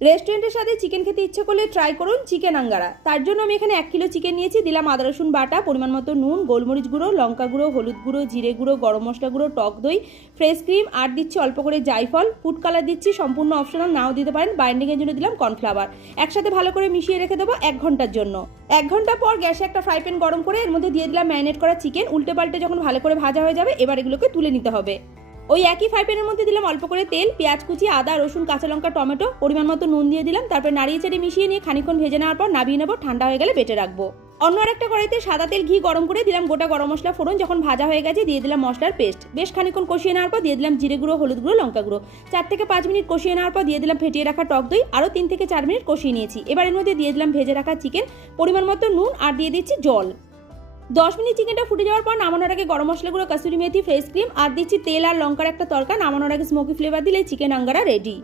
রেস্টুরেন্টের সাথে চিকেন খেতে ইচ্ছে করলে ট্রাই করুন চিকেন আঙ্গারা। তার জন্য আমি এখানে 1 কিলো চিকেন নিয়েছি। দিলাম আদা রসুন বাটা, পরিমাণ মতো নুন, গোলমরিচ গুঁড়ো, লঙ্কা গুঁড়ো, হলুদ গুঁড়ো, জিরে গুঁড়ো, গরম মশলা গুঁড়ো, টক দই, ফ্রেশ ক্রিম, আর দিচ্ছি অল্প করে জায়ফল, ফুড কালার দিচ্ছি, সম্পূর্ণ অপশনাল, নাও দিতে পারেন। বাইন্ডিংয়ের জন্য দিলাম কর্নফ্লাওয়ার। একসাথে ভালো করে মিশিয়ে রেখে দেবো 1 ঘন্টার জন্য। 1 ঘন্টা পর গ্যাসে একটা ফ্রাই প্যান গরম করে এর মধ্যে দিয়ে দিলাম ম্যারিনেট করা চিকেন। উল্টে পাল্টে যখন ভালো করে ভাজা হয়ে যাবে, এবার এগুলোকে তুলে নিতে হবে। ওই একই ফ্রাই প্যানের মধ্যে দিলাম অল্প করে তেল, পেঁয়াজ কুচি, আদা রসুন, কাঁচা লঙ্কা, টমেটো, পরিমাণ মতো নুন দিয়ে দিলাম। তারপর নাড়িয়ে চাড়িয়ে মিশিয়ে নিয়ে খানিকক্ষণ ভেজে নেওয়ার পর নামিয়ে নেবো। ঠান্ডা হয়ে গেলে বেটে রাখবো। অন্য আরেকটা কড়াইতে সাদা তেল ঘি গরম করে দিলাম গোটা গরম মশলা ফোড়ন। যখন ভাজা হয়ে গেছে দিয়ে দিলাম মশলার পেস্ট। বেশ খানিকক্ষণ কষিয়ে নেওয়ার পর দিয়ে দিলাম জিরে গুঁড়ো, হলুদ গুঁড়ো, লঙ্কা গুঁড়ো। 4 থেকে 5 মিনিট কষিয়ে নেওয়ার পর দিয়ে দিলাম ফেটিয়ে রাখা টক দই। আরও 3 থেকে 4 মিনিট কষিয়ে নিয়েছি। এবার এর মধ্যে দিয়ে দিলাম ভেজে রাখা চিকেন, পরিমাণ মতো নুন, আর দিয়ে দিচ্ছি জল। 10 মিনিট চিকেনটা ফুটে যাওয়ার পর নামানোর আগে গরম মশলা গুঁড়ো, কাসুরি মেথি, ফ্রেশ ক্রিম, আর দিচ্ছি তেল আর লঙ্কার একটা তড়কা। নামানোর আগে স্মোকি ফ্লেভার দিলে চিকেন আঙ্গারা রেডি।